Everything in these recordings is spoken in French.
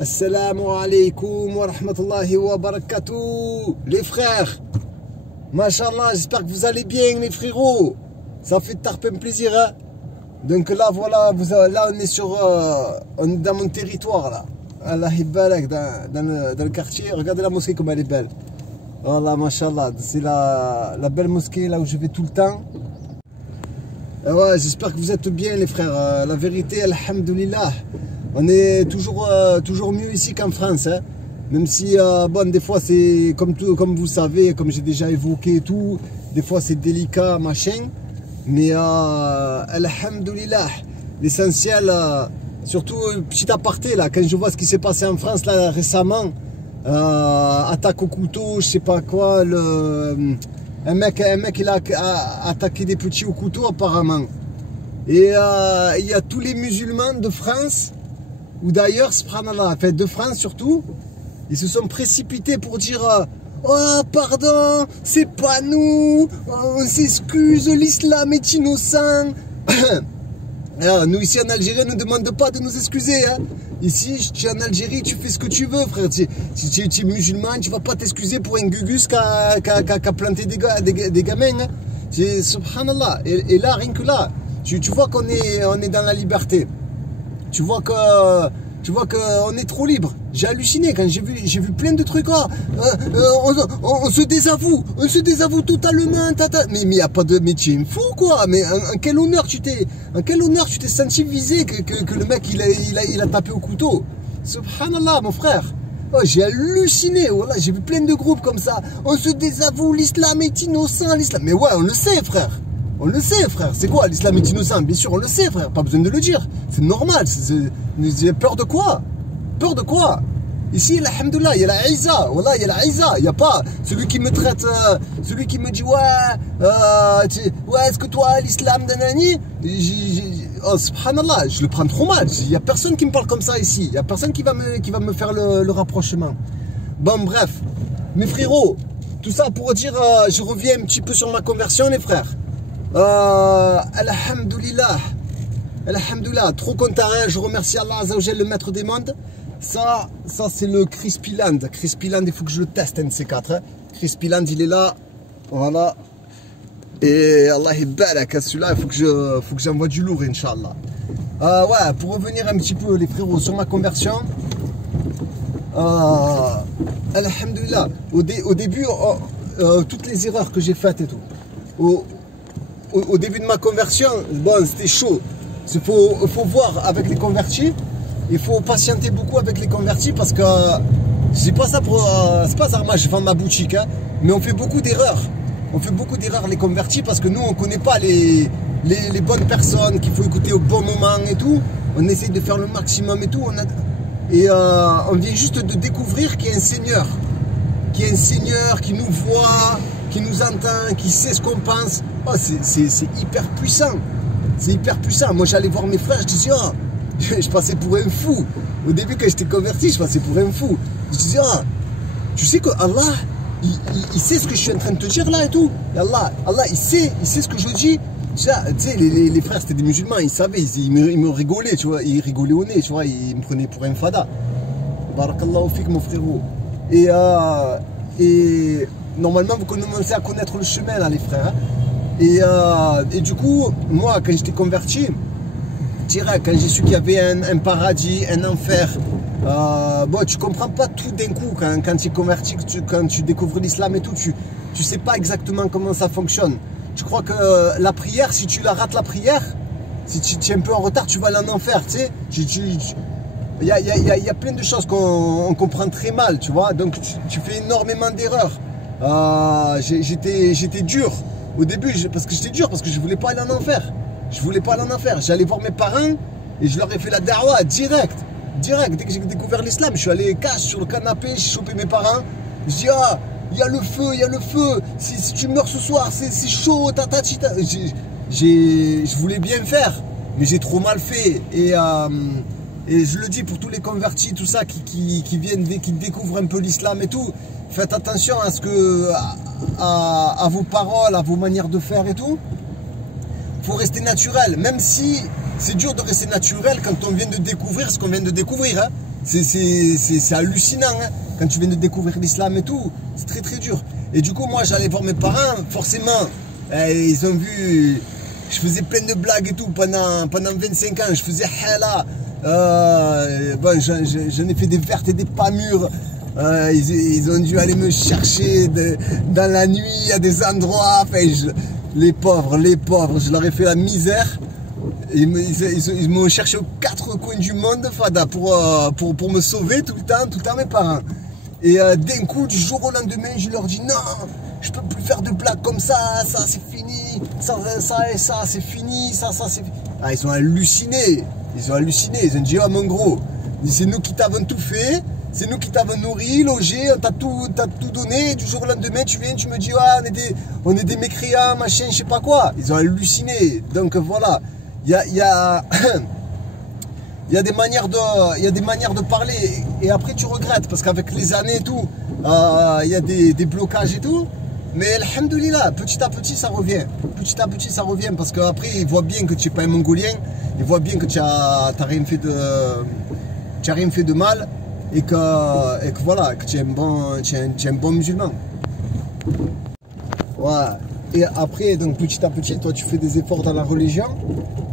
Assalamu alaikum wa rahmatullahi wa barakatuh. Les frères, Machallah, j'espère que vous allez bien les frérots. Ça fait tarpin plaisir hein. Donc là voilà, là on est on est dans mon territoire là. Allah hibalak dans le quartier. Regardez la mosquée comme elle est belle. Voilà, Machallah, c'est la belle mosquée là où je vais tout le temps. Et ouais, j'espère que vous êtes bien les frères. La vérité, alhamdoulilah, on est toujours mieux ici qu'en France hein. Même si bon, des fois c'est comme vous savez, comme j'ai déjà évoqué et tout, des fois c'est délicat machin, mais alhamdoulilah, l'essentiel, surtout petit aparté là, quand je vois ce qui s'est passé en France là récemment, attaque au couteau, je sais pas quoi, un mec il a attaqué des petits au couteau apparemment, et il y a tous les musulmans de France, ou d'ailleurs, subhanallah, enfin de France surtout, ils se sont précipités pour dire oh pardon, c'est pas nous, on s'excuse, l'islam est innocent. Alors, nous ici en Algérie, on ne demande pas de nous excuser hein. Ici, tu es en Algérie, tu fais ce que tu veux frère. Si tu es musulman, tu vas pas t'excuser pour un gugus qui a planté des gamins hein. Subhanallah. Et là, rien que là, tu vois qu'on est dans la liberté. Tu vois qu'on est trop libre. J'ai halluciné quand j'ai vu plein de trucs. On se désavoue totalement. Mais il y a pas de métier fou quoi. Mais en quel honneur tu t'es senti visé que le mec il a tapé au couteau. Subhanallah mon frère. Oh, j'ai halluciné. Voilà, j'ai vu plein de groupes comme ça. On se désavoue, l'islam est innocent, l'islam. Mais ouais, on le sait frère. On le sait frère, c'est quoi l'islam est innocent? Bien sûr on le sait frère, pas besoin de le dire. C'est normal, peur de quoi? Peur de quoi? Ici, alhamdoulilah, il y a la Isa, voilà, il y a la Isa, il n'y a pas celui qui me traite, celui qui me dit ouais, est-ce que toi l'islam nanani? Oh subhanallah, je le prends trop mal, il n'y a personne qui me parle comme ça ici, il n'y a personne qui va me faire le rapprochement. Bon bref, mes frérots, tout ça pour dire, je reviens un petit peu sur ma conversion les frères. Alhamdoulilah, trop content, hein, je remercie Allah Azzawajal, le maître des mondes. Ça c'est le Crispyland. Crispyland, il faut que je le teste, un de ces quatre. Hein. Crispyland, il est là, voilà. Et Allah barak, celui-là, il faut que j'envoie du lourd, Inch'Allah. Ouais, pour revenir un petit peu, les frérots, sur ma conversion. Alhamdoulilah, au début, toutes les erreurs que j'ai faites et tout. Au début de ma conversion, bon, c'était chaud. Il faut voir avec les convertis. Il faut patienter beaucoup avec les convertis parce que c'est pas ça c'est pas ça, moi je vends ma boutique, hein, mais on fait beaucoup d'erreurs. On fait beaucoup d'erreurs les convertis parce que nous on connaît pas les bonnes personnes qu'il faut écouter au bon moment et tout. On essaye de faire le maximum et tout. On vient juste de découvrir qu'il y a un Seigneur. Qu'il y a un Seigneur qui nous voit, qui nous entend, qui sait ce qu'on pense. Oh, c'est hyper puissant. C'est hyper puissant. Moi j'allais voir mes frères, je disais oh, je passais pour un fou. Au début quand j'étais converti, je passais pour un fou. Je disais oh, tu sais que Allah, il sait ce que je suis en train de te dire là et tout. Et Allah il sait ce que je dis. Tu sais, les frères c'était des musulmans, ils savaient, ils me rigolaient, tu vois, ils rigolaient au nez, tu vois, ils me prenaient pour un fada. Barakallahu fik mon frérot. Et normalement vous commencez à connaître le chemin là les frères. Et du coup, moi quand j'étais converti, direct, quand j'ai su qu'il y avait un paradis, un enfer, bon tu comprends pas tout d'un coup quand tu es converti, quand tu découvres l'islam et tout, tu sais pas exactement comment ça fonctionne. Tu crois que la prière, si tu la rates la prière, si tu es un peu en retard, tu vas aller en enfer, tu sais. Il y a plein de choses qu'on comprend très mal, tu vois. Donc tu fais énormément d'erreurs. J'étais dur au début, parce que je voulais pas aller en enfer. Je voulais pas aller en enfer. J'allais voir mes parents et je leur ai fait la da'wa direct. Dès que j'ai découvert l'islam, je suis allé cash sur le canapé, j'ai chopé mes parents. Je dis ah, il y a le feu. Si tu meurs ce soir, c'est chaud, tatachita. Je voulais bien faire, mais j'ai trop mal fait. Et je le dis pour tous les convertis, tout ça, qui viennent, qui découvrent un peu l'islam et tout. Faites attention à vos paroles, à vos manières de faire et tout. Il faut rester naturel, même si c'est dur de rester naturel quand on vient de découvrir ce qu'on vient de découvrir. Hein. c'est hallucinant, hein. Quand tu viens de découvrir l'islam et tout, c'est très très dur. Et du coup, moi, j'allais voir mes parents, forcément, ils ont vu, je faisais plein de blagues et tout pendant 25 ans, je faisais hala, bon, j'en ai fait des vertes et des pas mûres. Ils ont dû aller me chercher dans la nuit à des endroits, enfin, les pauvres, je leur ai fait la misère. Ils m'ont cherché aux quatre coins du monde, Fada, pour me sauver tout le temps mes parents. Et d'un coup, du jour au lendemain, je leur dis non, je peux plus faire de blagues comme ça c'est fini, ça c'est fini, ça c'est fini. Ah, ils ont halluciné, ils ont dit oh mon gros, c'est nous qui t'avons tout fait, c'est nous qui t'avons nourri, logé, t'as tout donné, du jour au lendemain tu viens, tu me dis ah, on est des mécréants, machin, je sais pas quoi. Ils ont halluciné, donc voilà, il y a des manières de parler et après tu regrettes parce qu'avec les années et tout, il y a des blocages et tout. Mais alhamdoulilah, petit à petit ça revient. Petit à petit ça revient parce qu'après ils voient bien que tu n'es pas un Mongolien, ils voient bien que tu n'as rien fait de mal et que voilà, que tu es un bon musulman. Ouais. Et après, donc petit à petit, toi tu fais des efforts dans la religion.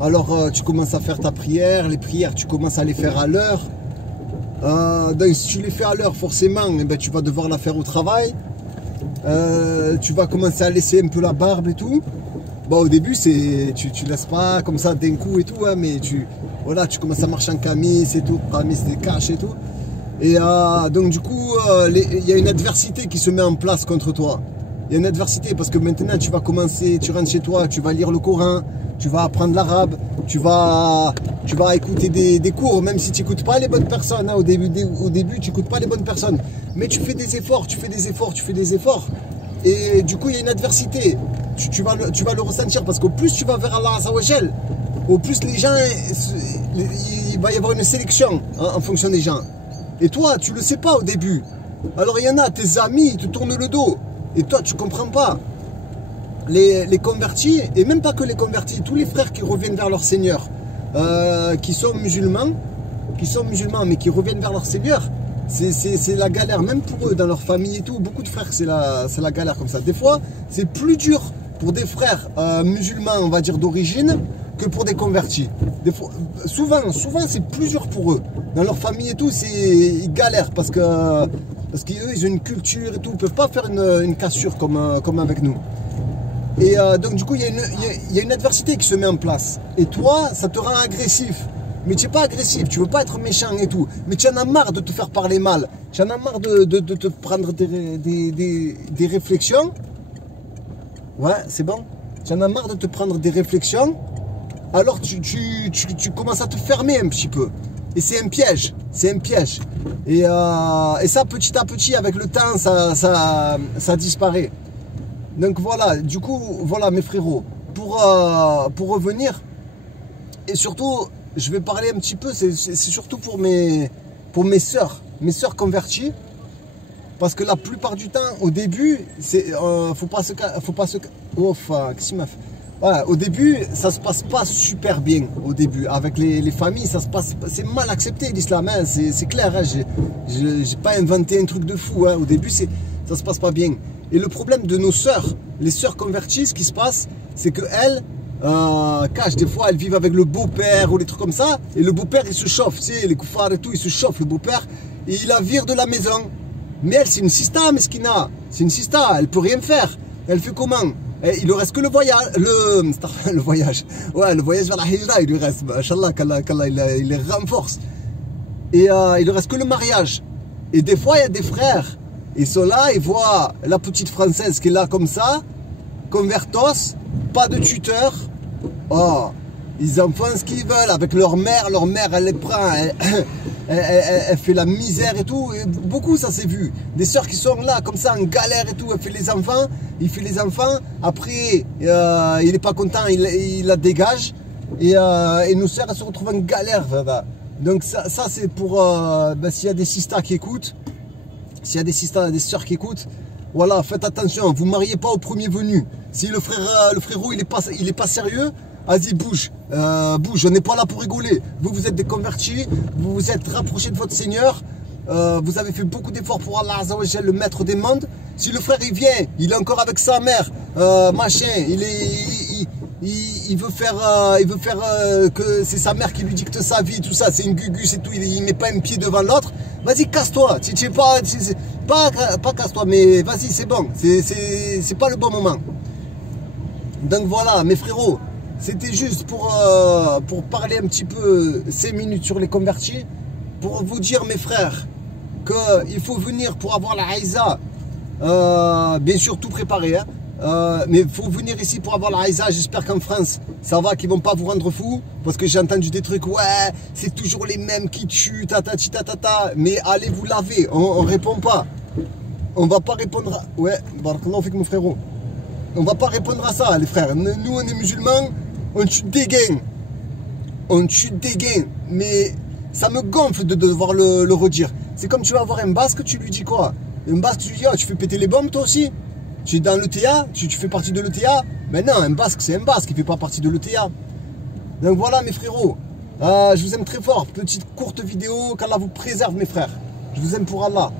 Alors tu commences à faire ta prière, les prières tu commences à les faire à l'heure. Donc si tu les fais à l'heure, forcément, eh ben, tu vas devoir la faire au travail. Tu vas commencer à laisser un peu la barbe et tout. Bon, au début, tu laisses pas comme ça d'un coup et tout, hein, mais tu commences à marcher en camis et tout, camis des caches et tout. Et donc du coup, il y a une adversité qui se met en place contre toi. Il y a une adversité parce que maintenant tu vas commencer, tu rentres chez toi, tu vas lire le Coran, tu vas apprendre l'arabe, tu vas écouter des cours, même si tu n'écoutes pas les bonnes personnes. Hein, au début, tu n'écoutes pas les bonnes personnes. Mais tu fais des efforts, Et du coup, il y a une adversité. Tu vas le ressentir parce qu'au plus tu vas vers Allah Azzawajal, au plus les gens, il va y avoir une sélection en fonction des gens. Et toi, tu ne le sais pas au début. Alors il y en a, tes amis, ils te tournent le dos. Et toi, tu ne comprends pas. Les convertis, et même pas que les convertis, tous les frères qui reviennent vers leur Seigneur, qui sont musulmans, mais qui reviennent vers leur Seigneur, c'est la galère, même pour eux, dans leur famille et tout. Beaucoup de frères, c'est la galère comme ça. Des fois, c'est plus dur pour des frères musulmans, on va dire d'origine, que pour des convertis. Des fois, souvent c'est plus dur pour eux. Dans leur famille et tout, ils galèrent parce qu'eux, ils ont une culture et tout. Ils ne peuvent pas faire une cassure comme avec nous. Et donc du coup, il y a une adversité qui se met en place. Et toi, ça te rend agressif. Mais tu n'es pas agressif, tu ne veux pas être méchant et tout. Mais tu en as marre de te faire parler mal. Tu en as marre de te prendre des réflexions. Ouais, c'est bon. Tu en as marre de te prendre des réflexions. Alors tu commences à te fermer un petit peu. Et c'est un piège. C'est un piège. Et ça, petit à petit, avec le temps, ça disparaît. Donc voilà, du coup, voilà mes frérots, pour revenir, et surtout, je vais parler un petit peu, c'est surtout pour mes sœurs converties, parce que la plupart du temps, au début, voilà, au début, ça se passe pas super bien, au début, avec les familles, c'est mal accepté l'islam, hein, c'est clair, hein, j'ai pas inventé un truc de fou, hein, au début, ça se passe pas bien. Et le problème de nos sœurs, les sœurs converties, ce qui se passe, c'est qu'elles, des fois, elles vivent avec le beau-père ou des trucs comme ça, et le beau-père, il se chauffe, tu sais, les koufars et tout, il se chauffe, le beau-père, et il la vire de la maison. Mais elle, c'est une sista, meskina, c'est une sista, elle peut rien faire. Elle fait comment? Il ne reste que le voyage, le voyage vers la hijra, il lui reste, machallah, qu'Allah, il les renforce. Et il ne reste que le mariage. Et des fois, il y a des frères, ils sont là, ils voient la petite française qui est là comme ça, convertos, pas de tuteur. Oh, ils en font ce qu'ils veulent avec leur mère elle les prend, elle fait la misère et tout. Et beaucoup ça s'est vu. Des sœurs qui sont là comme ça en galère et tout, elle fait les enfants, il fait les enfants, après il n'est pas content, il la dégage. Et nos sœurs elles se retrouvent en galère. Donc ça c'est pour s'il y a des sistas qui écoutent. S'il y a des sistas, des sœurs qui écoutent, voilà, faites attention, vous ne mariez pas au premier venu. Si le frérot il est pas sérieux, Vas-y, bouge, bouge, on n'est pas là pour rigoler. Vous, vous êtes des convertis, vous vous êtes rapprochés de votre Seigneur. Vous avez fait beaucoup d'efforts pour Allah Azzawajal, le maître des mondes. Si le frère il vient, il est encore avec sa mère, machin, il veut faire que c'est sa mère qui lui dicte sa vie, tout ça, c'est une gugus et tout, il met pas un pied devant l'autre. Vas-y, casse-toi, pas casse-toi, mais vas-y, c'est bon, c'est pas le bon moment. Donc voilà, mes frérots, c'était juste pour parler un petit peu 5 minutes sur les convertis, pour vous dire, mes frères, qu'il faut venir pour avoir la Aïza, bien sûr tout préparé, hein, mais il faut venir ici pour avoir la Aïza. J'espère qu'en France, ça va, qu'ils vont pas vous rendre fou, parce que j'ai entendu des trucs, ouais, c'est toujours les mêmes qui tuent, mais allez vous laver, on répond pas. On va pas répondre à... Ouais, barakallahu fik mon frérot. On va pas répondre à ça, les frères. Nous, on est musulmans, on tue des gains. On tue des gains, mais ça me gonfle de devoir le redire. C'est comme tu vas voir un basque, tu lui dis quoi? Un basque, tu lui dis, oh, tu fais péter les bombes toi aussi? Tu es dans l'ETA, tu fais partie de l'ETA? Mais non, un basque, c'est un basque, il fait pas partie de l'ETA. Donc voilà, mes frérots. Je vous aime très fort. Petite courte vidéo, qu'Allah vous préserve, mes frères. Je vous aime pour Allah.